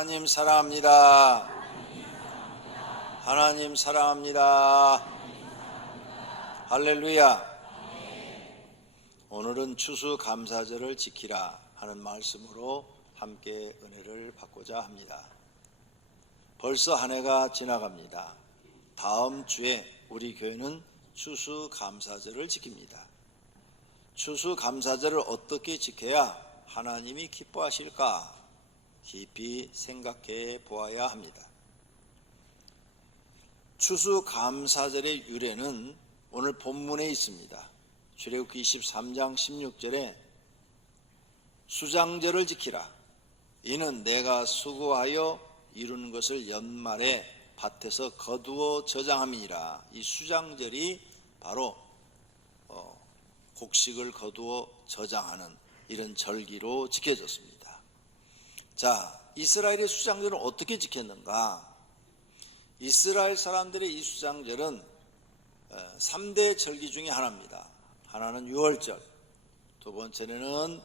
하나님 사랑합니다. 하나님 사랑합니다. 할렐루야. 오늘은 추수감사절을 지키라 하는 말씀으로 함께 은혜를 받고자 합니다. 벌써 한 해가 지나갑니다. 다음 주에 우리 교회는 추수감사절을 지킵니다. 추수감사절을 어떻게 지켜야 하나님이 기뻐하실까 깊이 생각해 보아야 합니다. 추수감사절의 유래는 오늘 본문에 있습니다. 출애굽기 23장 16절에 수장절을 지키라. 이는 내가 수고하여 이룬 것을 연말에 밭에서 거두어 저장함이니라. 이 수장절이 바로 곡식을 거두어 저장하는 이런 절기로 지켜졌습니다. 자, 이스라엘의 수장절은 어떻게 지켰는가? 이스라엘 사람들의 이 수장절은 3대 절기 중에 하나입니다. 하나는 유월절, 두 번째는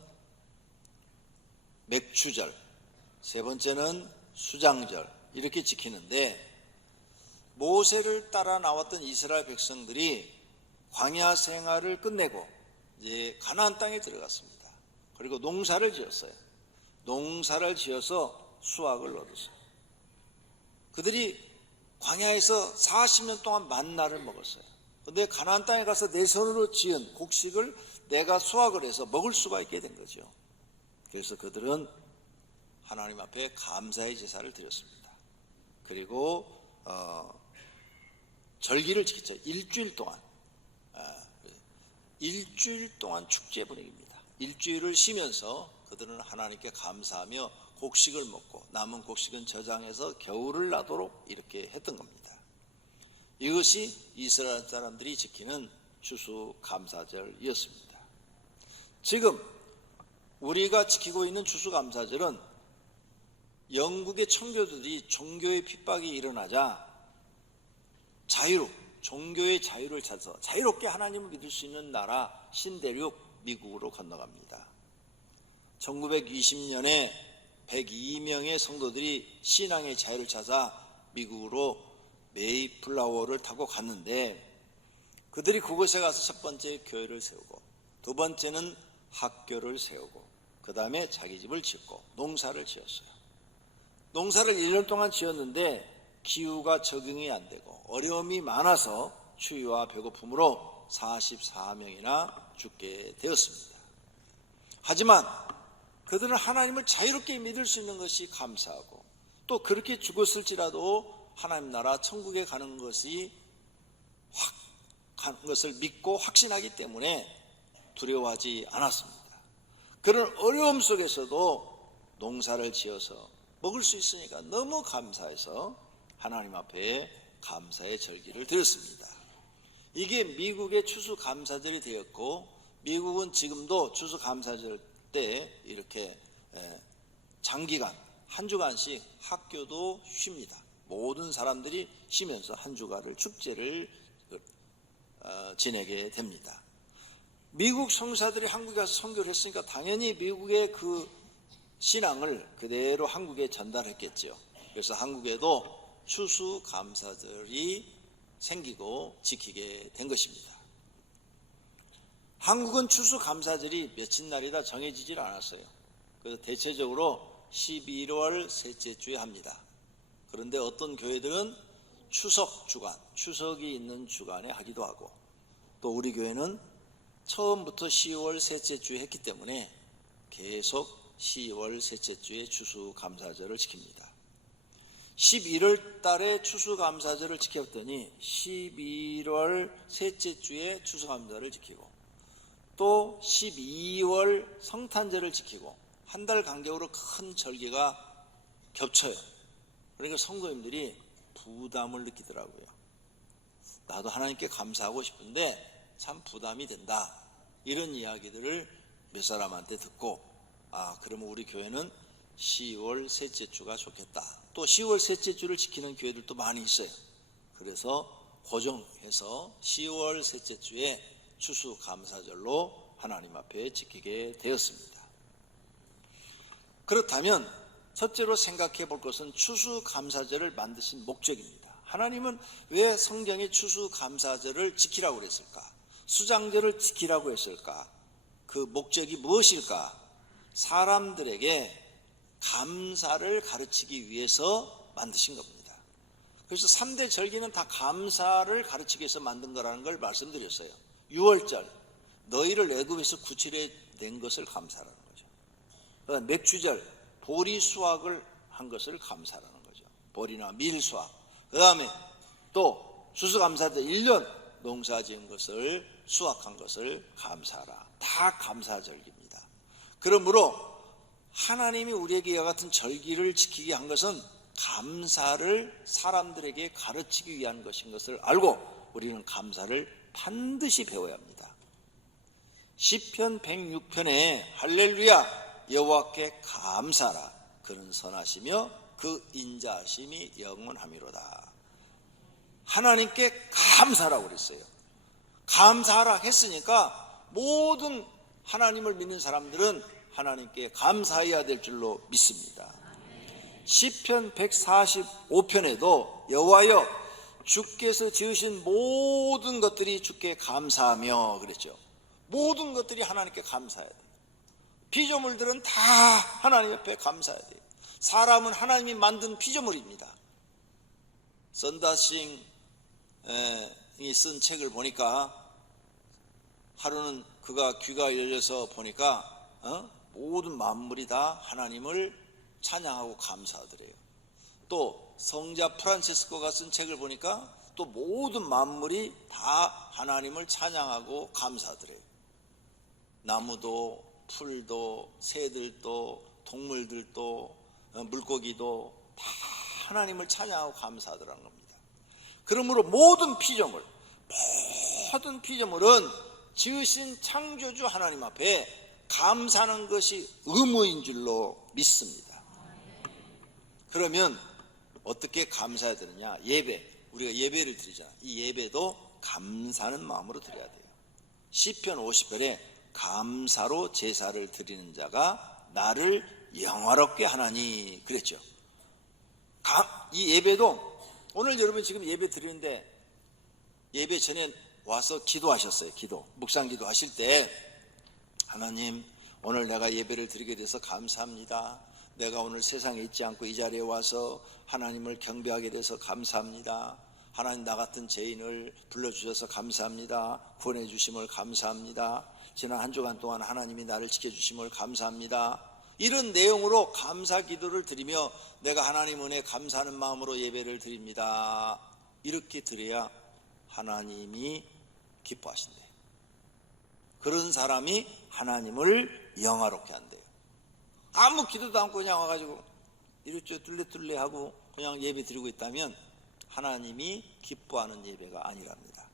맥추절, 세 번째는 수장절, 이렇게 지키는데, 모세를 따라 나왔던 이스라엘 백성들이 광야 생활을 끝내고 이제 가나안 땅에 들어갔습니다. 그리고 농사를 지었어요. 농사를 지어서 수확을 얻었어요. 그들이 광야에서 40년 동안 만나를 먹었어요. 그런데 가나안 땅에 가서 내 손으로 지은 곡식을 내가 수확을 해서 먹을 수가 있게 된 거죠. 그래서 그들은 하나님 앞에 감사의 제사를 드렸습니다. 그리고 절기를 지켰죠. 일주일 동안 축제 분위기입니다. 일주일을 쉬면서 그들은 하나님께 감사하며 곡식을 먹고 남은 곡식은 저장해서 겨울을 나도록 이렇게 했던 겁니다. 이것이 이스라엘 사람들이 지키는 추수감사절이었습니다. 지금 우리가 지키고 있는 추수감사절은 영국의 청교도들이 종교의 핍박이 일어나자 종교의 자유를 찾아서 자유롭게 하나님을 믿을 수 있는 나라 신대륙 미국으로 건너갑니다. 1920년에 102명의 성도들이 신앙의 자유를 찾아 미국으로 메이플라워를 타고 갔는데, 그들이 그곳에 가서 첫 번째 교회를 세우고 두 번째는 학교를 세우고 그 다음에 자기 집을 짓고 농사를 지었어요. 농사를 1년 동안 지었는데 기후가 적응이 안 되고 어려움이 많아서 추위와 배고픔으로 44명이나 죽게 되었습니다. 하지만 그들은 하나님을 자유롭게 믿을 수 있는 것이 감사하고, 또 그렇게 죽었을지라도 하나님 나라 천국에 가는 것을 믿고 확신하기 때문에 두려워하지 않았습니다. 그런 어려움 속에서도 농사를 지어서 먹을 수 있으니까 너무 감사해서 하나님 앞에 감사의 절기를 드렸습니다. 이게 미국의 추수감사절이 되었고, 미국은 지금도 추수감사절 때 이렇게 장기간 한 주간씩 학교도 쉽니다. 모든 사람들이 쉬면서 한 주간을 축제를 지내게 됩니다. 미국 성사들이 한국에 가서 선교를 했으니까 당연히 미국의 그 신앙을 그대로 한국에 전달했겠죠. 그래서 한국에도 추수감사절이 생기고 지키게 된 것입니다. 한국은 추수감사절이 며칠 날이다 정해지질 않았어요. 그래서 대체적으로 11월 셋째 주에 합니다. 그런데 어떤 교회들은 추석 주간, 추석이 있는 주간에 하기도 하고, 또 우리 교회는 처음부터 10월 셋째 주에 했기 때문에 계속 10월 셋째 주에 추수감사절을 지킵니다. 11월 달에 추수감사절을 지켰더니 11월 셋째 주에 추수감사절을 지키고, 또 12월 성탄절을 지키고, 한 달 간격으로 큰 절기가 겹쳐요. 그러니까 성도님들이 부담을 느끼더라고요. 나도 하나님께 감사하고 싶은데 참 부담이 된다, 이런 이야기들을 몇 사람한테 듣고, 그러면 우리 교회는 10월 셋째 주가 좋겠다. 또 10월 셋째 주를 지키는 교회들도 많이 있어요. 그래서 고정해서 10월 셋째 주에 추수감사절로 하나님 앞에 지키게 되었습니다. 그렇다면 첫째로 생각해 볼 것은 추수감사절을 만드신 목적입니다. 하나님은 왜 성경에 추수감사절을 지키라고 그랬을까? 수장절을 지키라고 했을까? 그 목적이 무엇일까? 사람들에게 감사를 가르치기 위해서 만드신 겁니다. 그래서 3대 절기는 다 감사를 가르치기 위해서 만든 거라는 걸 말씀드렸어요. 6월절, 너희를 애굽에서 구출해 낸 것을 감사라는 거죠. 맥주절, 보리 수확을 한 것을 감사라는 거죠. 보리나 밀 수확. 그 다음에 또 추수감사절 1년 농사 지은 것을 수확한 것을 감사하라. 다 감사절기입니다. 그러므로 하나님이 우리에게 이와 같은 절기를 지키게 한 것은 감사를 사람들에게 가르치기 위한 것인 것을 알고 우리는 감사를 반드시 배워야 합니다. 시편 106편에 할렐루야 여호와께 감사하라. 그는 선하시며 그 인자하심이 영원하미로다. 하나님께 감사하라고 그랬어요. 감사하라 했으니까 모든 하나님을 믿는 사람들은 하나님께 감사해야 될 줄로 믿습니다. 시편 145편에도 여호와여 주께서 지으신 모든 것들이 주께 감사하며 그랬죠. 모든 것들이 하나님께 감사해야 돼요. 피조물들은 다 하나님 옆에 감사해야 돼요. 사람은 하나님이 만든 피조물입니다. 선다싱이 쓴 책을 보니까 하루는 그가 귀가 열려서 보니까 모든 만물이 다 하나님을 찬양하고 감사하더래요. 또 성자 프란체스코가 쓴 책을 보니까 또 모든 만물이 다 하나님을 찬양하고 감사하더래요. 나무도 풀도 새들도 동물들도 물고기도 다 하나님을 찬양하고 감사하더라는 겁니다. 그러므로 모든 피조물은 지으신 창조주 하나님 앞에 감사하는 것이 의무인 줄로 믿습니다. 그러면 어떻게 감사해야 되느냐? 우리가 예배를 드리잖아. 이 예배도 감사하는 마음으로 드려야 돼요. 시편 50편에 감사로 제사를 드리는 자가 나를 영화롭게 하나니 그랬죠. 이 예배도 오늘 여러분 지금 예배 드리는데 예배 전에 와서 기도하셨어요. 묵상 기도 하실 때 하나님 오늘 내가 예배를 드리게 돼서 감사합니다. 내가 오늘 세상에 있지 않고 이 자리에 와서 하나님을 경배하게 돼서 감사합니다. 하나님 나 같은 죄인을 불러주셔서 감사합니다. 구원해 주심을 감사합니다. 지난 한 주간 동안 하나님이 나를 지켜주심을 감사합니다. 이런 내용으로 감사 기도를 드리며 내가 하나님 은혜에 감사하는 마음으로 예배를 드립니다. 이렇게 드려야 하나님이 기뻐하신대요. 그런 사람이 하나님을 영화롭게 한대요. 아무 기도도 않고 그냥 와가지고 이렇게 뚫레뚫레하고 그냥 예배 드리고 있다면 하나님이 기뻐하는 예배가 아니랍니다.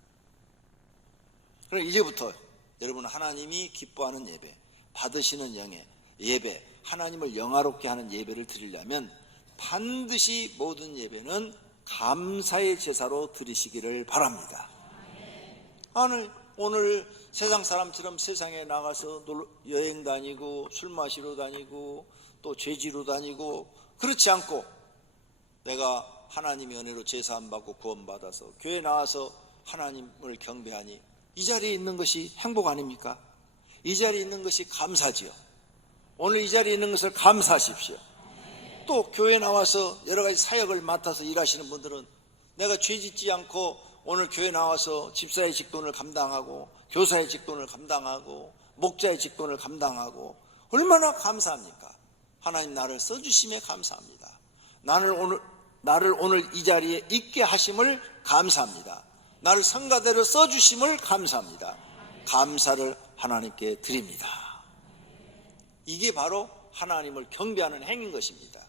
그럼 이제부터 여러분 하나님이 기뻐하는 예배, 받으시는 예배, 하나님을 영화롭게 하는 예배를 드리려면 반드시 모든 예배는 감사의 제사로 드리시기를 바랍니다. 오늘 세상 사람처럼 세상에 나가서 여행 다니고 술 마시러 다니고 또 죄지로 다니고 그렇지 않고 내가 하나님의 은혜로 제사 안 받고 구원 받아서 교회 나와서 하나님을 경배하니 이 자리에 있는 것이 행복 아닙니까? 이 자리에 있는 것이 감사지요. 오늘 이 자리에 있는 것을 감사하십시오. 또 교회 나와서 여러 가지 사역을 맡아서 일하시는 분들은 내가 죄 짓지 않고 오늘 교회 나와서 집사의 직분을 감당하고 교사의 직분을 감당하고 목자의 직분을 감당하고 얼마나 감사합니까? 하나님 나를 써주심에 감사합니다. 나를 오늘 이 자리에 있게 하심을 감사합니다. 나를 성가대로 써주심을 감사합니다. 감사를 하나님께 드립니다. 이게 바로 하나님을 경배하는 행인 것입니다.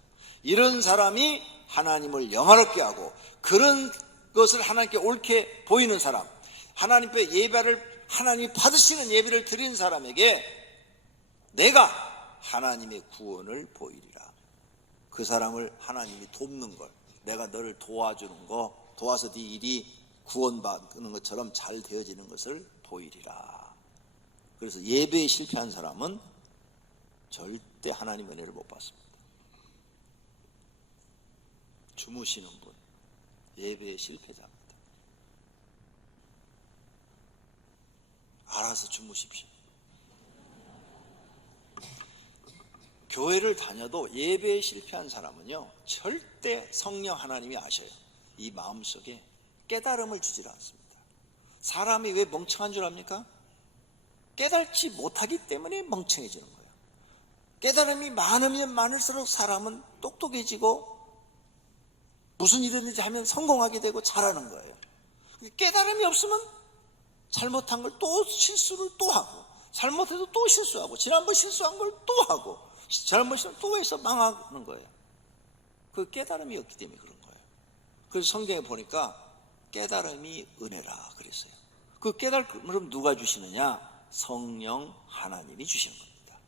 이런 사람이 하나님을 영화롭게 하고 그런 것을 하나님께 옳게 보이는 사람, 하나님께 예배를 하나님이 받으시는 예배를 드리는 사람에게 내가 하나님의 구원을 보이리라. 그 사람을 하나님이 돕는 걸, 내가 너를 도와주는 거, 도와서 네 일이 구원받는 것처럼 잘 되어지는 것을 보이리라. 그래서 예배에 실패한 사람은 절대 하나님의 은혜를 못 받습니다. 주무시는 분, 예배의 실패자입니다. 알아서 주무십시오. 교회를 다녀도 예배에 실패한 사람은요, 절대 성령 하나님이 아셔요. 이 마음속에 깨달음을 주질 않습니다. 사람이 왜 멍청한 줄 압니까? 깨달지 못하기 때문에 멍청해지는 거예요. 깨달음이 많으면 많을수록 사람은 똑똑해지고 무슨 일이든지 하면 성공하게 되고 잘하는 거예요. 깨달음이 없으면 잘못한 걸 또 실수를 또 하고, 잘못해도 또 실수하고, 지난번 실수한 걸 또 하고, 잘못이면 또 해서 망하는 거예요. 그 깨달음이 없기 때문에 그런 거예요. 그래서 성경에 보니까 깨달음이 은혜라 그랬어요. 그 깨달음을 누가 주시느냐? 성령 하나님이 주시는 겁니다.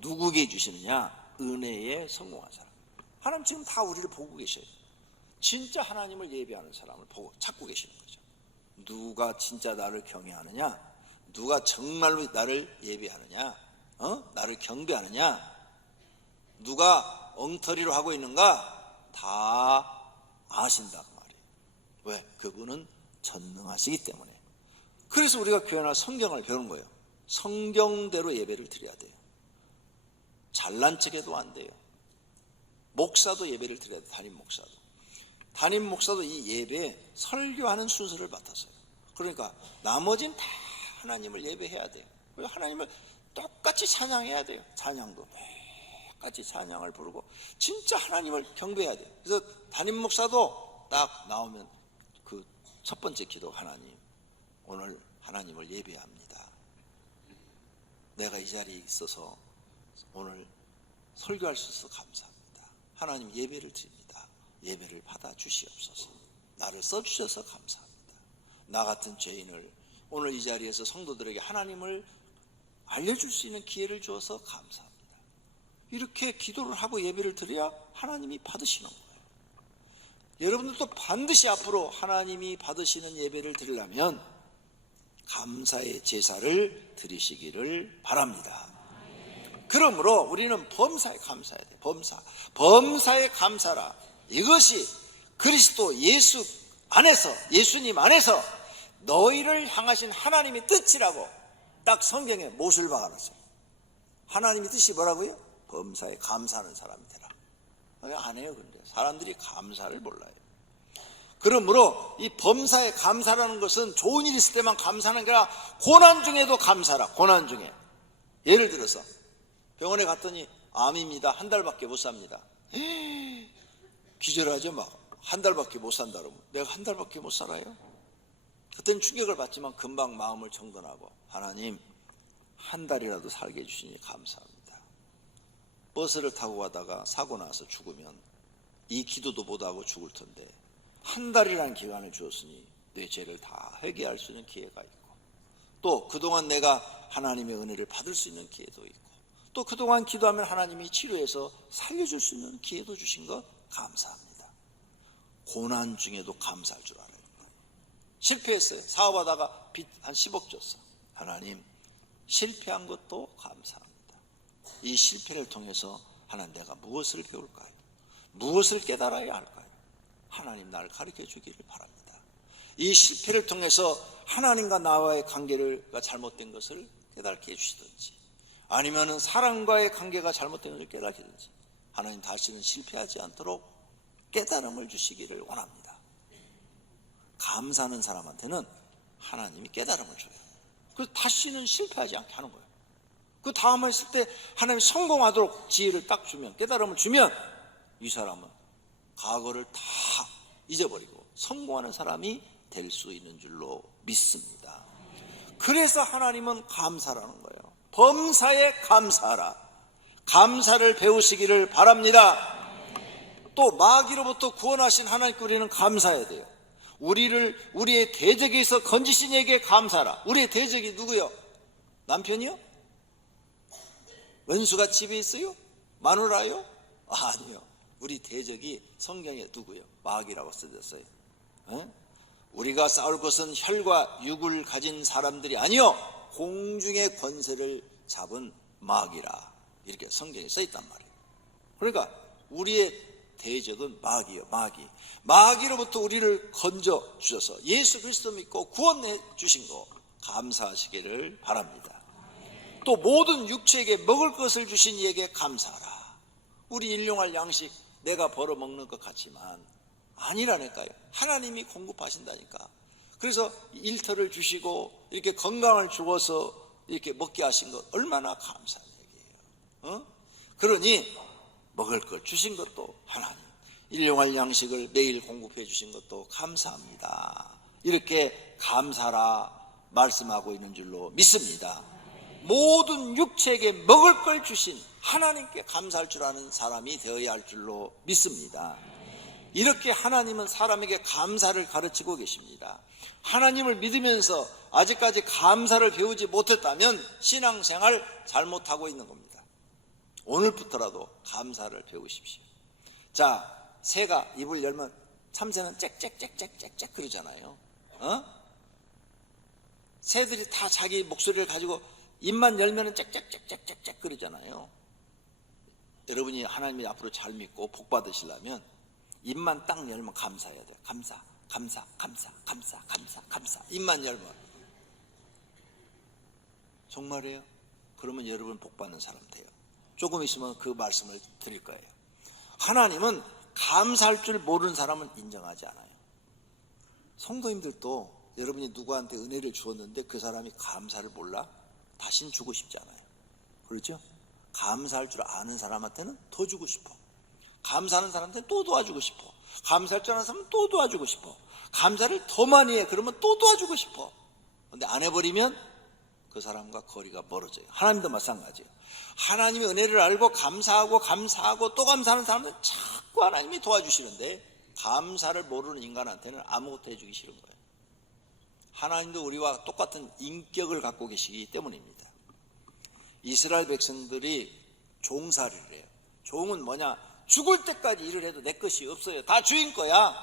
누구에게 주시느냐? 은혜에 성공한 사람. 하나님 지금 다 우리를 보고 계셔요. 진짜 하나님을 예배하는 사람을 보고 찾고 계시는 거죠. 누가 진짜 나를 경외하느냐? 누가 정말로 나를 예배하느냐? 나를 경배하느냐? 누가 엉터리로 하고 있는가? 다 아신다 그 말이에요. 왜? 그분은 전능하시기 때문에. 그래서 우리가 교회나 성경을 배우는 거예요. 성경대로 예배를 드려야 돼요. 잘난 척해도 안 돼요. 목사도 예배를 드려야 돼요. 담임 목사도 이 예배에 설교하는 순서를 맡았어요. 그러니까 나머지는 다 하나님을 예배해야 돼요. 그리고 하나님을 똑같이 찬양해야 돼요. 찬양도 똑같이 찬양을 부르고 진짜 하나님을 경배해야 돼요. 그래서 담임 목사도 딱 나오면 그 첫 번째 기도, 하나님 오늘 하나님을 예배합니다. 내가 이 자리에 있어서 오늘 설교할 수 있어서 감사합니다. 하나님 예배를 드립니다. 예배를 받아 주시옵소서. 나를 써주셔서 감사합니다. 나 같은 죄인을 오늘 이 자리에서 성도들에게 하나님을 알려줄 수 있는 기회를 주어서 감사합니다. 이렇게 기도를 하고 예배를 드려야 하나님이 받으시는 거예요. 여러분들도 반드시 앞으로 하나님이 받으시는 예배를 드리려면 감사의 제사를 드리시기를 바랍니다. 그러므로 우리는 범사에 감사해야 돼요. 범사에 감사라. 이것이 그리스도 예수 안에서, 예수님 안에서 너희를 향하신 하나님의 뜻이라고 딱 성경에 못을 박아놨어요. 하나님의 뜻이 뭐라고요? 범사에 감사하는 사람이 되라. 안 해요. 근데 사람들이 감사를 몰라요. 그러므로 이 범사에 감사라는 것은 좋은 일 있을 때만 감사하는 게 아니라 고난 중에도 감사라. 고난 중에. 예를 들어서 병원에 갔더니 암입니다. 한 달밖에 못 삽니다. 기절하죠. 막 한 달밖에 못 산다 그러면 내가 한 달밖에 못 살아요? 그때는 충격을 받지만 금방 마음을 정돈하고 하나님 한 달이라도 살게 해주시니 감사합니다. 버스를 타고 가다가 사고 나서 죽으면 이 기도도 못하고 죽을 텐데 한 달이라는 기간을 주었으니 내 죄를 다 회개할 수 있는 기회가 있고 또 그동안 내가 하나님의 은혜를 받을 수 있는 기회도 있고 또 그동안 기도하면 하나님이 치료해서 살려줄 수 있는 기회도 주신 것 감사합니다. 고난 중에도 감사할 줄 알아요. 실패했어요. 사업하다가 빚 한 10억 줬어. 하나님 실패한 것도 감사합니다. 이 실패를 통해서 하나님 내가 무엇을 배울까요? 무엇을 깨달아야 할까요? 하나님 나를 가르쳐 주기를 바랍니다. 이 실패를 통해서 하나님과 나와의 관계가 잘못된 것을 깨닫게 해주시든지 아니면은 사람과의 관계가 잘못된 것을 깨닫게 해주든지 하나님 다시는 실패하지 않도록 깨달음을 주시기를 원합니다. 감사하는 사람한테는 하나님이 깨달음을 줘요. 그래서 다시는 실패하지 않게 하는 거예요. 그 다음에 했을 때 하나님이 성공하도록 지혜를 딱 주면 깨달음을 주면 이 사람은 과거를 다 잊어버리고 성공하는 사람이 될 수 있는 줄로 믿습니다. 그래서 하나님은 감사라는 거예요. 범사에 감사하라. 감사를 배우시기를 바랍니다. 또 마귀로부터 구원하신 하나님께 우리는 감사해야 돼요. 우리의 대적에서 건지신 이에게 감사하라. 우리의 대적이 누구요? 남편이요? 원수가 집에 있어요? 마누라요? 아니요. 우리 대적이 성경에 누구요? 마귀라고 써졌어요. 우리가 싸울 것은 혈과 육을 가진 사람들이 아니요 공중의 권세를 잡은 마귀라 이렇게 성경에 써있단 말이에요. 그러니까 우리의 대적은 마귀요, 마귀. 마귀로부터 우리를 건져 주셔서 예수 그리스도 믿고 구원해 주신 거 감사하시기를 바랍니다. 또 모든 육체에게 먹을 것을 주신 이에게 감사하라. 우리 일용할 양식 내가 벌어 먹는 것 같지만 아니라니까요. 하나님이 공급하신다니까. 그래서 일터를 주시고 이렇게 건강을 주어서 이렇게 먹게 하신 것 얼마나 감사한 얘기예요. 그러니 먹을 걸 주신 것도 하나님, 일용할 양식을 매일 공급해 주신 것도 감사합니다. 이렇게 감사라 말씀하고 있는 줄로 믿습니다. 모든 육체에게 먹을 걸 주신 하나님께 감사할 줄 아는 사람이 되어야 할 줄로 믿습니다. 이렇게 하나님은 사람에게 감사를 가르치고 계십니다. 하나님을 믿으면서 아직까지 감사를 배우지 못했다면 신앙생활 잘못하고 있는 겁니다. 오늘부터라도 감사를 배우십시오. 자, 새가 입을 열면 참새는 짹짹짹짹짹 그러잖아요. 새들이 다 자기 목소리를 가지고 입만 열면 짹짹짹짹짹 그러잖아요. 여러분이 하나님이 앞으로 잘 믿고 복 받으시려면 입만 딱 열면 감사해야 돼요. 감사, 감사, 감사, 감사, 감사, 감사. 입만 열면. 정말이에요? 그러면 여러분 복 받는 사람 돼요. 조금 있으면 그 말씀을 드릴 거예요. 하나님은 감사할 줄 모르는 사람은 인정하지 않아요. 성도님들도 여러분이 누구한테 은혜를 주었는데 그 사람이 감사를 몰라? 다신 주고 싶지 않아요. 그렇죠? 감사할 줄 아는 사람한테는 더 주고 싶어. 감사하는 사람한테는 또 도와주고 싶어. 감사할 줄 아는 사람은 또 도와주고 싶어. 감사를 더 많이 해. 그러면 또 도와주고 싶어. 근데 안 해버리면 그 사람과 거리가 멀어져요. 하나님도 마찬가지예요. 하나님의 은혜를 알고 감사하고 또 감사하는 사람은 자꾸 하나님이 도와주시는데 감사를 모르는 인간한테는 아무것도 해주기 싫은 거예요. 하나님도 우리와 똑같은 인격을 갖고 계시기 때문입니다. 이스라엘 백성들이 종살이를 해요. 종은 뭐냐? 죽을 때까지 일을 해도 내 것이 없어요. 다 주인 거야.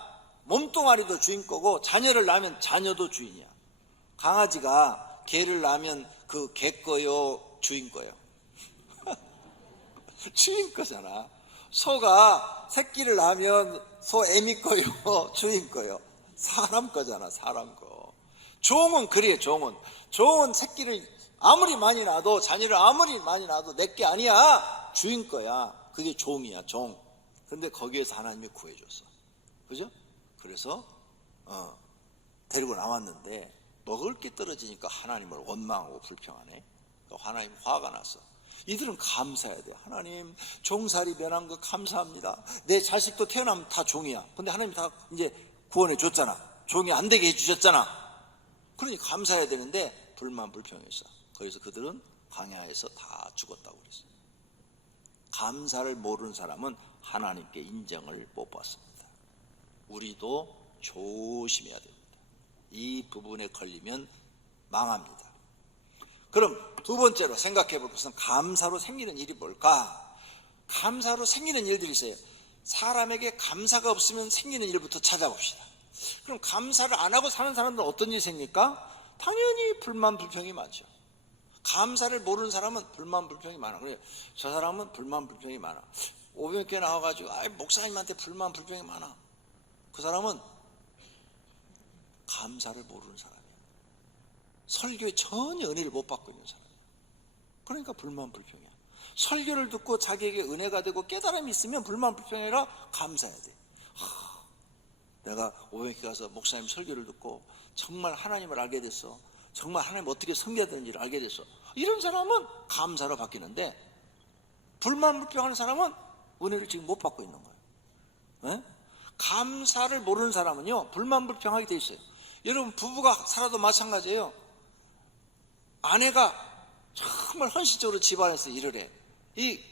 몸뚱아리도 주인 거고 자녀를 낳으면 자녀도 주인이야. 강아지가 개를 낳으면 그 개 거요, 주인 거요? 주인 거잖아. 소가 새끼를 낳으면 소 애미 거요, 주인 거요? 사람 거잖아, 사람 거. 종은 그래요. 종은 새끼를 아무리 많이 낳아도, 자녀를 아무리 많이 낳아도 내 게 아니야. 주인 거야. 그게 종이야, 종. 근데 거기에서 하나님이 구해줬어. 그죠? 그래서 데리고 나왔는데 먹을 게 떨어지니까 하나님을 원망하고 불평하네. 하나님 화가 났어. 이들은 감사해야 돼. 하나님 종살이 면한 거 감사합니다. 내 자식도 태어나면 다 종이야. 근데 하나님이 다 이제 구원해 줬잖아. 종이 안 되게 해주셨잖아. 그러니 감사해야 되는데 불만 불평했어. 그래서 그들은 광야에서 다 죽었다고 그랬어요. 감사를 모르는 사람은 하나님께 인정을 못 받습니다. 우리도 조심해야 됩니다. 이 부분에 걸리면 망합니다. 그럼 두 번째로 생각해 볼 것은 감사로 생기는 일이 뭘까? 감사로 생기는 일들이 있어요. 사람에게 감사가 없으면 생기는 일부터 찾아봅시다. 그럼 감사를 안 하고 사는 사람들은 어떤 일이 생길까? 당연히 불만 불평이 많죠. 감사를 모르는 사람은 불만 불평이 많아. 그래, 저 사람은 불만 불평이 많아. 500개 나와가지고 목사님한테 불만 불평이 많아. 그 사람은 감사를 모르는 사람이에요. 설교에 전혀 은혜를 못 받고 있는 사람이에요. 그러니까 불만 불평이야. 설교를 듣고 자기에게 은혜가 되고 깨달음이 있으면 불만 불평이 아니라 감사해야 돼. 내가 500개 가서 목사님 설교를 듣고 정말 하나님을 알게 됐어. 정말 하나님 어떻게 섬겨야 되는지를 알게 됐어. 이런 사람은 감사로 바뀌는데 불만 불평하는 사람은 은혜를 지금 못 받고 있는 거예요. 네? 감사를 모르는 사람은요 불만 불평하게 돼 있어요. 여러분 부부가 살아도 마찬가지예요. 아내가 정말 헌신적으로 집안에서 일을 해. 이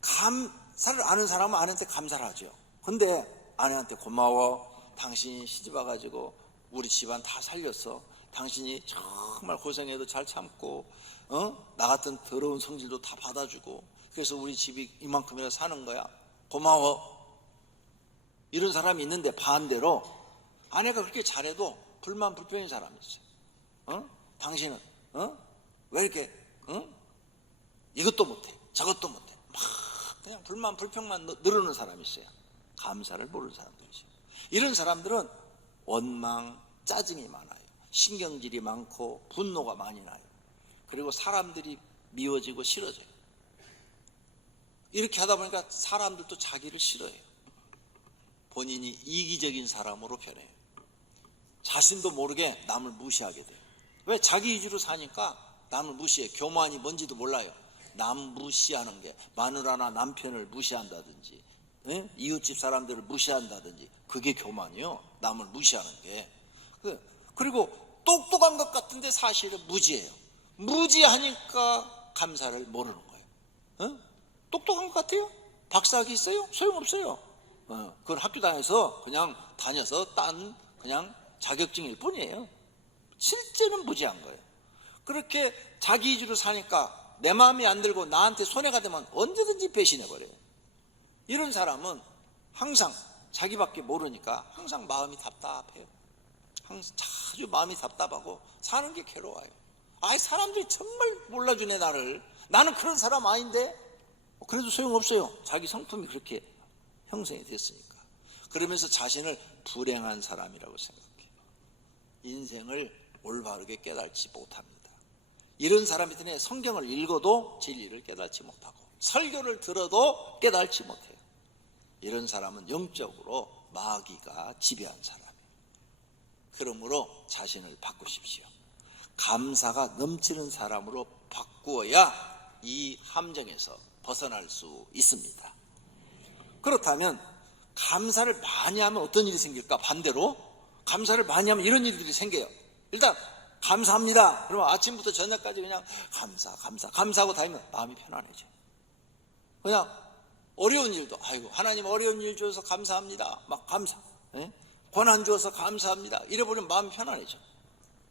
감사를 아는 사람은 아내한테 감사를 하죠. 근데 아내한테 고마워. 당신이 시집 와가지고 우리 집안 다 살렸어. 당신이 정말 고생해도 잘 참고 나 같은 더러운 성질도 다 받아주고 그래서 우리 집이 이만큼이나 사는 거야. 고마워. 이런 사람이 있는데 반대로 아내가 그렇게 잘해도 불만 불평인 사람이 있어요. 당신은 왜 이렇게 이것도 못해 저것도 못해 막 그냥 불만 불평만 늘어놓는 사람이 있어요. 감사를 모르는 사람들이죠. 이런 사람들은 원망, 짜증이 많아요. 신경질이 많고 분노가 많이 나요. 그리고 사람들이 미워지고 싫어져요. 이렇게 하다 보니까 사람들도 자기를 싫어해요. 본인이 이기적인 사람으로 변해요. 자신도 모르게 남을 무시하게 돼요. 왜? 자기 위주로 사니까 남을 무시해. 교만이 뭔지도 몰라요. 남 무시하는 게, 마누라나 남편을 무시한다든지, 이웃집 사람들을 무시한다든지, 그게 교만이요. 남을 무시하는 게. 그리고 똑똑한 것 같은데 사실은 무지해요. 무지하니까 감사를 모르는 거예요. 똑똑한 것 같아요? 박사학위 있어요? 소용없어요. 그건 학교 다녀서 그냥 다녀서 딴 그냥 자격증일 뿐이에요. 실제는 무지한 거예요. 그렇게 자기 위주로 사니까 내 마음이 안 들고 나한테 손해가 되면 언제든지 배신해버려요. 이런 사람은 항상 자기밖에 모르니까 항상 마음이 답답해요. 항상 자주 마음이 답답하고 사는 게 괴로워요. 사람들이 정말 몰라주네 나를. 나는 그런 사람 아닌데 그래도 소용없어요. 자기 성품이 그렇게 형성이 됐으니까. 그러면서 자신을 불행한 사람이라고 생각해요. 인생을 올바르게 깨닫지 못합니다. 이런 사람이 때문에 성경을 읽어도 진리를 깨닫지 못하고 설교를 들어도 깨닫지 못해요. 이런 사람은 영적으로 마귀가 지배한 사람이에요. 그러므로 자신을 바꾸십시오. 감사가 넘치는 사람으로 바꾸어야 이 함정에서 벗어날 수 있습니다. 그렇다면 감사를 많이 하면 어떤 일이 생길까? 반대로 감사를 많이 하면 이런 일들이 생겨요. 일단 감사합니다. 그러면 아침부터 저녁까지 그냥 감사하고 다니면 마음이 편안해져요. 그냥 어려운 일도 하나님 어려운 일 주셔서 감사합니다. 막 감사. 고난 주셔서 감사합니다. 이래버리면 마음이 편안해져.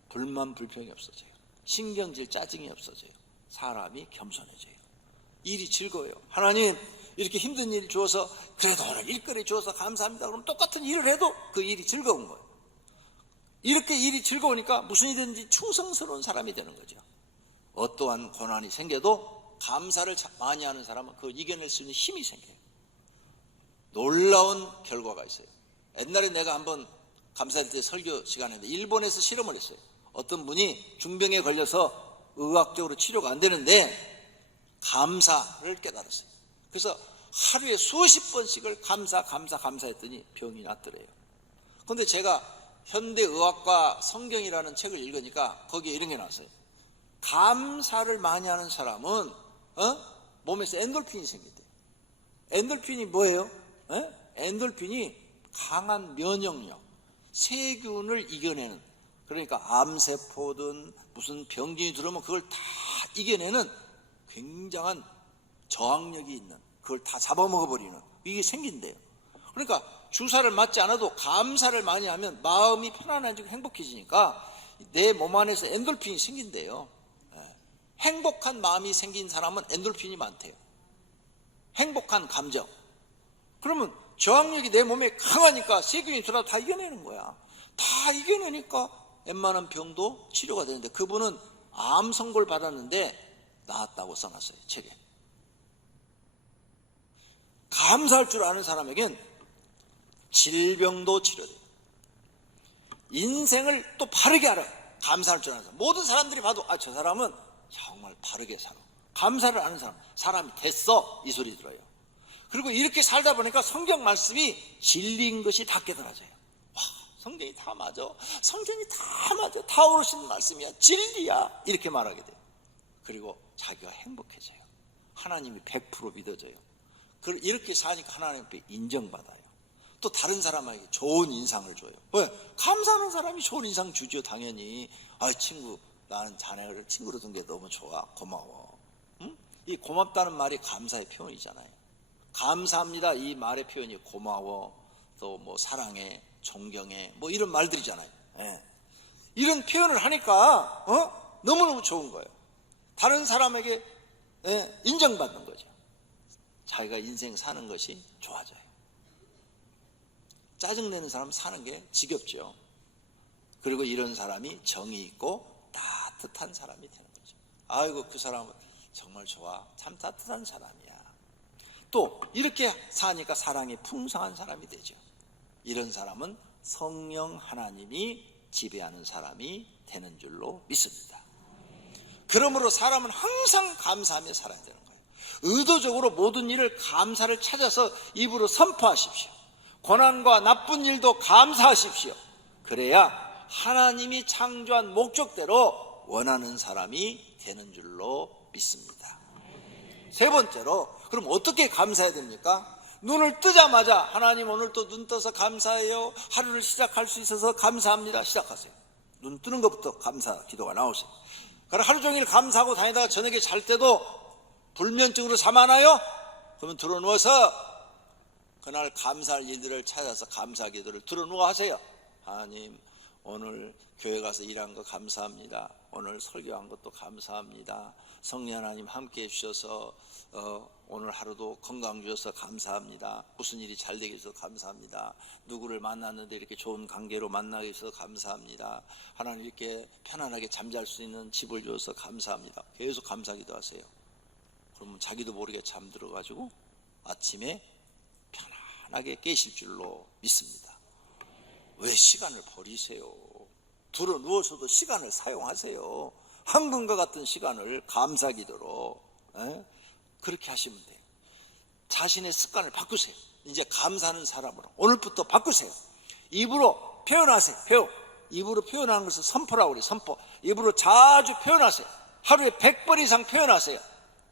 불만 불평이 없어져요. 신경질 짜증이 없어져요. 사람이 겸손해져요. 일이 즐거워요. 하나님 이렇게 힘든 일 주어서 그래도 오늘 일거리 주어서 감사합니다. 그럼 똑같은 일을 해도 그 일이 즐거운 거예요. 이렇게 일이 즐거우니까 무슨 일이든지 충성스러운 사람이 되는 거죠. 어떠한 고난이 생겨도 감사를 많이 하는 사람은 그걸 이겨낼 수 있는 힘이 생겨요. 놀라운 결과가 있어요. 옛날에 내가 한번 감사할 때 설교 시간인데 일본에서 실험을 했어요. 어떤 분이 중병에 걸려서 의학적으로 치료가 안 되는데 감사를 깨달았어요. 그래서 하루에 수십 번씩을 감사했더니 병이 낫더래요. 그런데 제가 현대의학과 성경이라는 책을 읽으니까 거기에 이런 게 나왔어요. 감사를 많이 하는 사람은 몸에서 엔돌핀이 생긴대요. 엔돌핀이 뭐예요? 엔돌핀이 강한 면역력, 세균을 이겨내는, 그러니까 암세포든 무슨 병균이 들어오면 그걸 다 이겨내는 굉장한 저항력이 있는, 그걸 다 잡아먹어버리는 이게 생긴대요. 그러니까 주사를 맞지 않아도 감사를 많이 하면 마음이 편안해지고 행복해지니까 내 몸 안에서 엔돌핀이 생긴대요. 행복한 마음이 생긴 사람은 엔돌핀이 많대요. 행복한 감정. 그러면 저항력이 내 몸에 강하니까 세균이 들어와도 다 이겨내는 거야. 다 이겨내니까 웬만한 병도 치료가 되는데, 그분은 암 선고를 받았는데 나았다고 써놨어요, 책에. 감사할 줄 아는 사람에겐 질병도 치료돼요. 인생을 또 바르게 알아요. 감사할 줄 아는 사람. 모든 사람들이 봐도 저 사람은 정말 바르게 살아. 감사를 아는 사람이 됐어, 이 소리 들어요. 그리고 이렇게 살다 보니까 성경 말씀이 진리인 것이 다 깨달아져요. 와, 성경이 다 맞아. 성경이 다 맞아. 다 옳으신 말씀이야. 진리야. 이렇게 말하게 돼요. 그리고 자기가 행복해져요. 하나님이 100% 믿어져요. 이렇게 사니까 하나님 앞에 인정받아요. 또 다른 사람에게 좋은 인상을 줘요. 왜? 감사하는 사람이 좋은 인상 주죠, 당연히. 친구, 나는 자네를 친구로 둔 게 너무 좋아. 고마워. 응? 이 고맙다는 말이 감사의 표현이잖아요. 감사합니다. 이 말의 표현이 고마워, 또 뭐 사랑해, 존경해, 뭐 이런 말들이잖아요. 이런 표현을 하니까 너무너무 좋은 거예요. 다른 사람에게 인정받는 거죠. 자기가 인생 사는 것이 좋아져요. 짜증내는 사람 사는 게 지겹죠. 그리고 이런 사람이 정이 있고 따뜻한 사람이 되는 거죠. 아이고, 그 사람은 정말 좋아. 참 따뜻한 사람이야. 또 이렇게 사니까 사랑이 풍성한 사람이 되죠. 이런 사람은 성령 하나님이 지배하는 사람이 되는 줄로 믿습니다. 그러므로 사람은 항상 감사하며 살아야 되는 거예요. 의도적으로 모든 일을 감사를 찾아서 입으로 선포하십시오. 고난과 나쁜 일도 감사하십시오. 그래야 하나님이 창조한 목적대로 원하는 사람이 되는 줄로 믿습니다. 세 번째로, 그럼 어떻게 감사해야 됩니까? 눈을 뜨자마자 하나님 오늘 또 눈 떠서 감사해요. 하루를 시작할 수 있어서 감사합니다. 시작하세요. 눈 뜨는 것부터 감사 기도가 나오세요. 그럼 하루 종일 감사하고 다니다가 저녁에 잘 때도 불면증으로 잠하나요? 그러면 들어누워서 그날 감사할 일들을 찾아서 감사 기도를 들어누워 하세요. 하나님 오늘 교회 가서 일한 거 감사합니다. 오늘 설교한 것도 감사합니다. 성령 하나님 함께 해주셔서 오늘 하루도 건강 주셔서 감사합니다. 무슨 일이 잘 되게 해주셔서 감사합니다. 누구를 만났는데 이렇게 좋은 관계로 만나게 해주셔서 감사합니다. 하나님 이렇게 편안하게 잠잘 수 있는 집을 주셔서 감사합니다. 계속 감사 기도하세요. 그러면 자기도 모르게 잠들어가지고 아침에 편안하게 깨실 줄로 믿습니다. 왜 시간을 버리세요? 들어 누워서도 시간을 사용하세요. 황금과 같은 시간을 감사 기도로 그렇게 하시면 돼요. 자신의 습관을 바꾸세요. 이제 감사하는 사람으로 오늘부터 바꾸세요. 입으로 표현하세요. 입으로 표현하는 것을 선포라고 그래요. 선포. 입으로 자주 표현하세요. 하루에 100번 이상 표현하세요.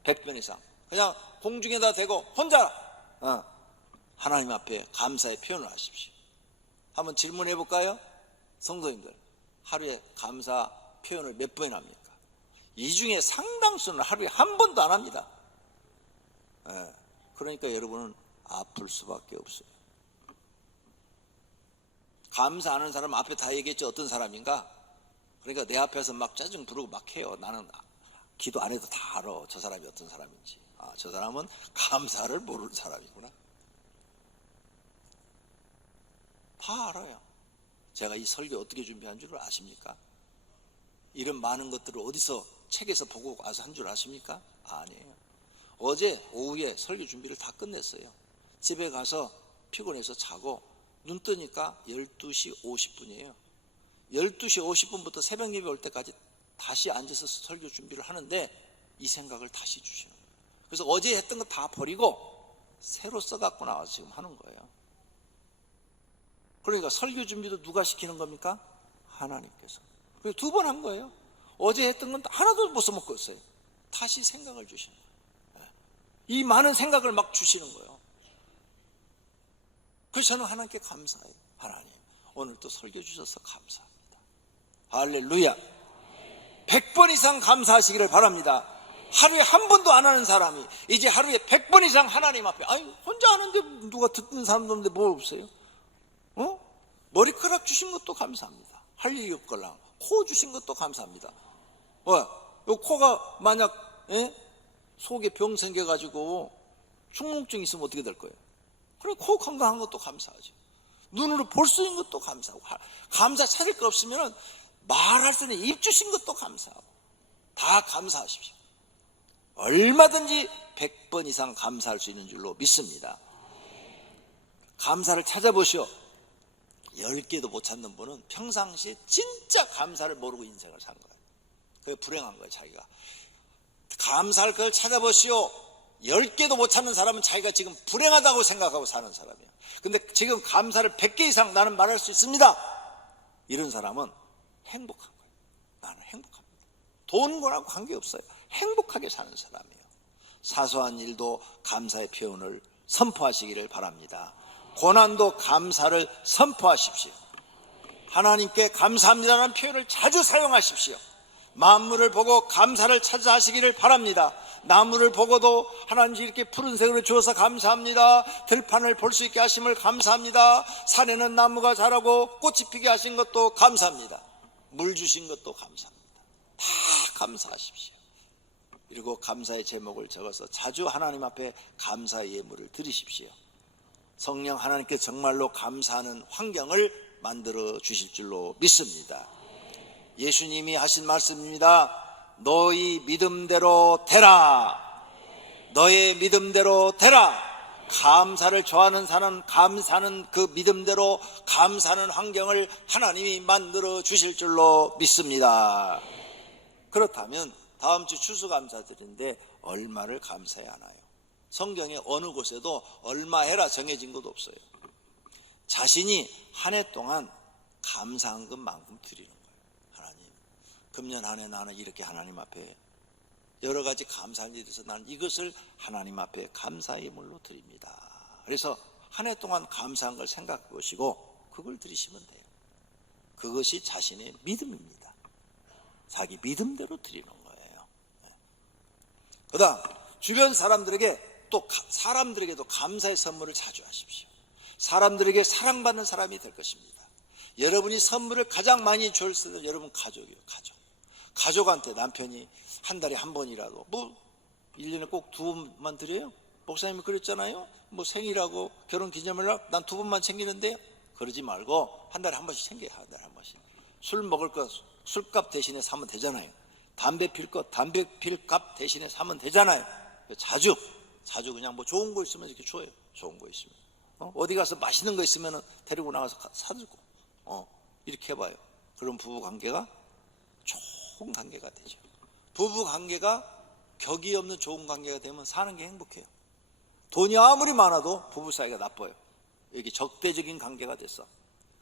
100번 이상. 그냥 공중에다 대고 혼자 하나님 앞에 감사의 표현을 하십시오. 한번 질문해 볼까요? 성도님들, 하루에 감사 표현을 몇 번이나 합니까? 이 중에 상당수는 하루에 한 번도 안 합니다. 그러니까 여러분은 아플 수밖에 없어요. 감사하는 사람 앞에 다 얘기했죠. 어떤 사람인가? 그러니까 내 앞에서 막 짜증 부르고 막 해요. 나는 기도 안 해도 다 알아. 저 사람이 어떤 사람인지. 저 사람은 감사를 모르는 사람이구나. 다 알아요. 제가 이 설교 어떻게 준비한 줄 아십니까? 이런 많은 것들을 어디서 책에서 보고 와서 한 줄 아십니까? 아니에요. 어제 오후에 설교 준비를 다 끝냈어요. 집에 가서 피곤해서 자고 눈 뜨니까 12시 50분이에요. 12시 50분부터 새벽 예배 올 때까지 다시 앉아서 설교 준비를 하는데 이 생각을 다시 주시는 거예요. 그래서 어제 했던 거 다 버리고 새로 써갖고 나와서 지금 하는 거예요. 그러니까 설교 준비도 누가 시키는 겁니까? 하나님께서. 그리고 2번 한 거예요. 어제 했던 건 하나도 못 써먹고 있어요. 다시 생각을 주시는 거예요. 이 많은 생각을 막 주시는 거예요. 그래서 저는 하나님께 감사해요. 하나님 오늘 또 설교 주셔서 감사합니다. 할렐루야. 100번 이상 감사하시기를 바랍니다. 하루에 한 번도 안 하는 사람이 이제 하루에 100번 이상 하나님 앞에, 아니 혼자 하는데 누가 듣는 사람도 없는데 뭐 없어요? 머리카락 주신 것도 감사합니다. 할 일이 없걸랑 코 주신 것도 감사합니다. 요 코가 만약 속에 병 생겨가지고 충농증 있으면 어떻게 될 거예요? 그래 코 건강한 것도 감사하죠. 눈으로 볼 수 있는 것도 감사하고, 감사 찾을 거 없으면 말할 수 있는 입 주신 것도 감사하고, 다 감사하십시오. 얼마든지 100번 이상 감사할 수 있는 줄로 믿습니다. 감사를 찾아보시오. 10개도 못 찾는 분은 평상시에 진짜 감사를 모르고 인생을 산 거예요. 그게 불행한 거예요. 자기가 감사할 걸 찾아보시오. 10개도 못 찾는 사람은 자기가 지금 불행하다고 생각하고 사는 사람이에요. 근데 지금 감사를 100개 이상 나는 말할 수 있습니다. 이런 사람은 행복한 거예요. 나는 행복합니다. 돈 거라고 관계없어요. 행복하게 사는 사람이에요. 사소한 일도 감사의 표현을 선포하시기를 바랍니다. 고난도 감사를 선포하십시오. 하나님께 감사합니다라는 표현을 자주 사용하십시오. 만물을 보고 감사를 찾아 하시기를 바랍니다. 나무를 보고도 하나님 이렇게 푸른색으로 주어서 감사합니다. 들판을 볼 수 있게 하심을 감사합니다. 산에는 나무가 자라고 꽃이 피게 하신 것도 감사합니다. 물 주신 것도 감사합니다. 다 감사하십시오. 그리고 감사의 제목을 적어서 자주 하나님 앞에 감사의 예물을 드리십시오. 성령 하나님께 정말로 감사하는 환경을 만들어 주실 줄로 믿습니다. 예수님이 하신 말씀입니다. 너희 믿음대로 되라. 너의 믿음대로 되라. 감사를 좋아하는 사람, 감사하는 그 믿음대로 감사하는 환경을 하나님이 만들어 주실 줄로 믿습니다. 그렇다면 다음 주 추수감사절인데 얼마를 감사해야 하나요? 성경에 어느 곳에도 얼마 해라 정해진 것도 없어요. 자신이 한 해 동안 감사한 것만큼 드리는 거예요. 하나님, 금년 한 해 나는 이렇게 하나님 앞에 여러 가지 감사한 일이 있어서 나는 이것을 하나님 앞에 감사의 예물로 드립니다. 그래서 한 해 동안 감사한 걸 생각해 보시고 그걸 드리시면 돼요. 그것이 자신의 믿음입니다. 자기 믿음대로 드리는 거예요. 그 다음 주변 사람들에게도 감사의 선물을 자주 하십시오. 사람들에게 사랑받는 사람이 될 것입니다. 여러분이 선물을 가장 많이 줄 수 있는 여러분 가족이에요. 가족한테 남편이 한 달에 한 번이라도, 1년에 꼭 2번만 드려요? 목사님이 그랬잖아요. 생일하고 결혼 기념일날 난 2번만 챙기는데요. 그러지 말고 한 달에 한 번씩 챙겨요. 한 달에 한 번씩. 술 먹을 거 술값 대신에 사면 되잖아요. 담배 필 거 담배 필 값 대신에 사면 되잖아요. 자주 그냥 좋은 거 있으면 이렇게 줘요. 좋은 거 있으면. 어디 가서 맛있는 거 있으면 데리고 나가서 사들고 이렇게 해봐요. 그럼 부부 관계가 좋은 관계가 되죠. 부부 관계가 격이 없는 좋은 관계가 되면 사는 게 행복해요. 돈이 아무리 많아도 부부 사이가 나빠요. 이게 적대적인 관계가 됐어.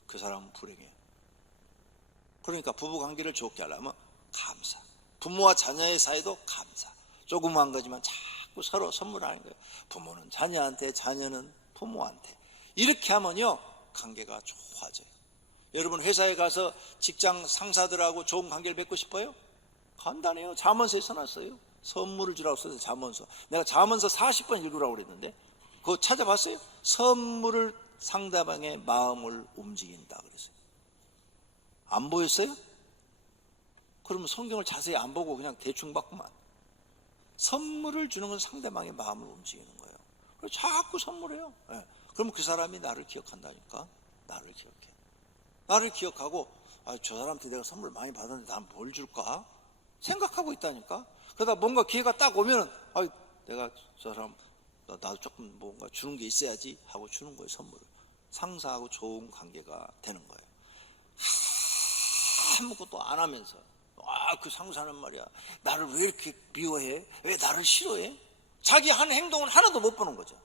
그 사람은 불행해요. 그러니까 부부 관계를 좋게 하려면 감사. 부모와 자녀의 사이도 감사. 조그만 거지만 자꾸 서로 선물하는 거예요. 부모는 자녀한테, 자녀는 부모한테. 이렇게 하면요 관계가 좋아져요. 여러분 회사에 가서 직장 상사들하고 좋은 관계를 맺고 싶어요? 간단해요. 잠언서에 써놨어요. 선물을 주라고 써서 잠언서. 내가 잠언서 40번 읽으라고 그랬는데 그거 찾아봤어요? 선물을 상대방의 마음을 움직인다 그랬어요. 안 보였어요? 그러면 성경을 자세히 안 보고 그냥 대충 봤구만. 선물을 주는 건 상대방의 마음을 움직이는 거예요. 그래서 자꾸 선물해요. 네. 그럼 그 사람이 나를 기억한다니까. 나를 기억해. 나를 기억하고 저 사람한테 내가 선물 많이 받았는데 난 뭘 줄까? 생각하고 있다니까. 그러다 뭔가 기회가 딱 오면 내가 저 사람 나도 조금 뭔가 주는 게 있어야지 하고 주는 거예요. 선물을. 상사하고 좋은 관계가 되는 거예요. 아무것도 안 하면서 그 상사는 말이야 나를 왜 이렇게 미워해? 왜 나를 싫어해? 자기 한 행동을 하나도 못 보는 거죠.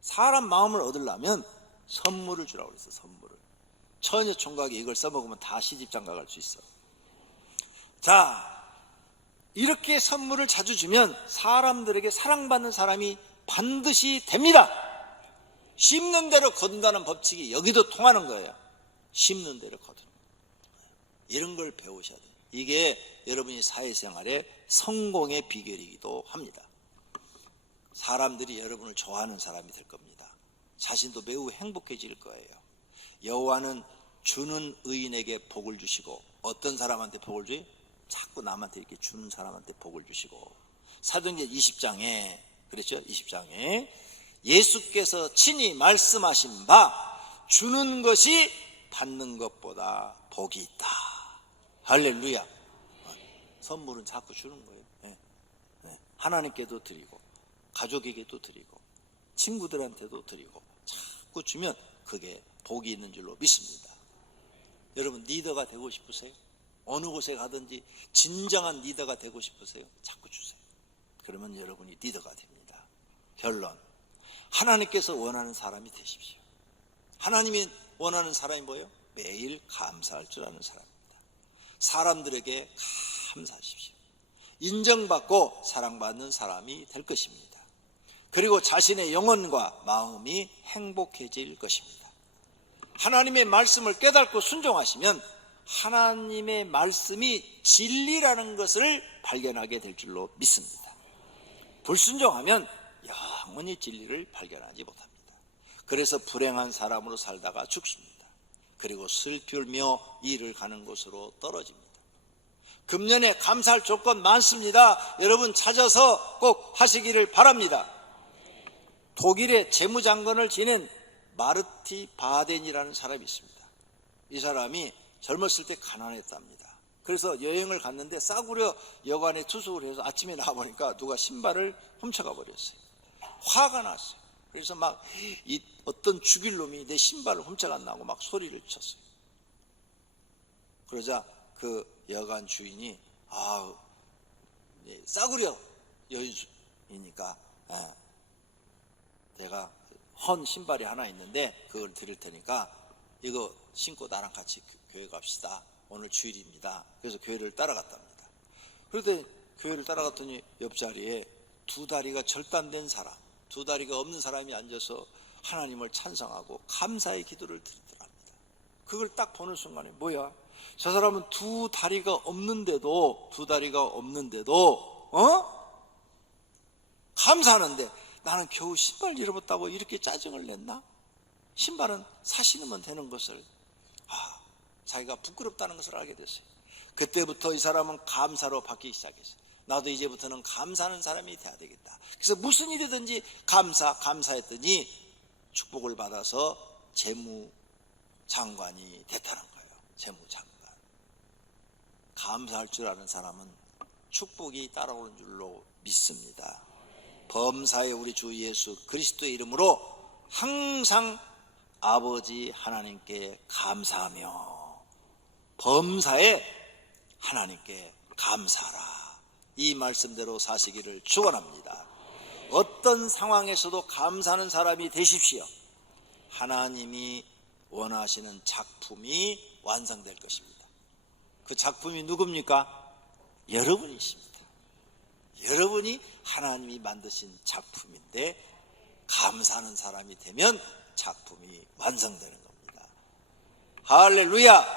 사람 마음을 얻으려면 선물을 주라고 그랬어. 선물을. 처녀총각이 이걸 써먹으면 다 시집장가 갈 수 있어. 자, 이렇게 선물을 자주 주면 사람들에게 사랑받는 사람이 반드시 됩니다. 심는 대로 거둔다는 법칙이 여기도 통하는 거예요. 심는 대로 거두는 거예요. 이런 걸 배우셔야 돼요. 이게 여러분이 사회생활의 성공의 비결이기도 합니다. 사람들이 여러분을 좋아하는 사람이 될 겁니다. 자신도 매우 행복해질 거예요. 여호와는 주는 의인에게 복을 주시고 어떤 사람한테 복을 줘요? 자꾸 남한테 이렇게 주는 사람한테 복을 주시고 사도행전 20장에 그랬죠? 20장에 예수께서 친히 말씀하신 바 주는 것이 받는 것보다 복이 있다. 할렐루야. 선물은 자꾸 주는 거예요. 하나님께도 드리고 가족에게도 드리고 친구들한테도 드리고 자꾸 주면 그게 복이 있는 줄로 믿습니다. 여러분 리더가 되고 싶으세요? 어느 곳에 가든지 진정한 리더가 되고 싶으세요? 자꾸 주세요. 그러면 여러분이 리더가 됩니다. 결론, 하나님께서 원하는 사람이 되십시오. 하나님이 원하는 사람이 뭐예요? 매일 감사할 줄 아는 사람입니다. 사람들에게 감사하십시오. 인정받고 사랑받는 사람이 될 것입니다. 그리고 자신의 영혼과 마음이 행복해질 것입니다. 하나님의 말씀을 깨닫고 순종하시면 하나님의 말씀이 진리라는 것을 발견하게 될 줄로 믿습니다. 불순종하면 영원히 진리를 발견하지 못합니다. 그래서 불행한 사람으로 살다가 죽습니다. 그리고 슬피 울며 이를 가는 곳으로 떨어집니다. 금년에 감사할 조건 많습니다. 여러분 찾아서 꼭 하시기를 바랍니다. 독일의 재무장관을 지낸 마르티 바덴이라는 사람이 있습니다. 이 사람이 젊었을 때 가난했답니다. 그래서 여행을 갔는데 싸구려 여관에 투숙을 해서 아침에 나와보니까 누가 신발을 훔쳐가 버렸어요. 화가 났어요. 그래서 막 어떤 죽일 놈이 내 신발을 훔쳐갔나고 막 소리를 쳤어요. 그러자 그 여관 주인이 싸구려 여인이니까 내가 헌 신발이 하나 있는데 그걸 드릴 테니까 이거 신고 나랑 같이 교회 갑시다. 오늘 주일입니다. 그래서 교회를 따라갔답니다. 그런데 교회를 따라갔더니 옆자리에 두 다리가 절단된 사람, 두 다리가 없는 사람이 앉아서 하나님을 찬송하고 감사의 기도를 드리더랍니다. 그걸 딱 보는 순간에 뭐야? 저 사람은 두 다리가 없는데도 감사하는데 나는 겨우 신발 잃어봤다고 이렇게 짜증을 냈나? 신발은 사 신으면 되는 것을 자기가 부끄럽다는 것을 알게 됐어요. 그때부터 이 사람은 감사로 바뀌기 시작했어요. 나도 이제부터는 감사하는 사람이 돼야 되겠다. 그래서 무슨 일이든지 감사했더니 축복을 받아서 재무장관이 됐다는 거예요. 재무장관. 감사할 줄 아는 사람은 축복이 따라오는 줄로 믿습니다. 범사의 우리 주 예수 그리스도의 이름으로 항상 아버지 하나님께 감사하며 범사에 하나님께 감사하라. 이 말씀대로 사시기를 축원합니다. 어떤 상황에서도 감사하는 사람이 되십시오. 하나님이 원하시는 작품이 완성될 것입니다. 그 작품이 누굽니까? 여러분이십니다. 여러분이 하나님이 만드신 작품인데 감사하는 사람이 되면 작품이 완성되는 겁니다. 할렐루야!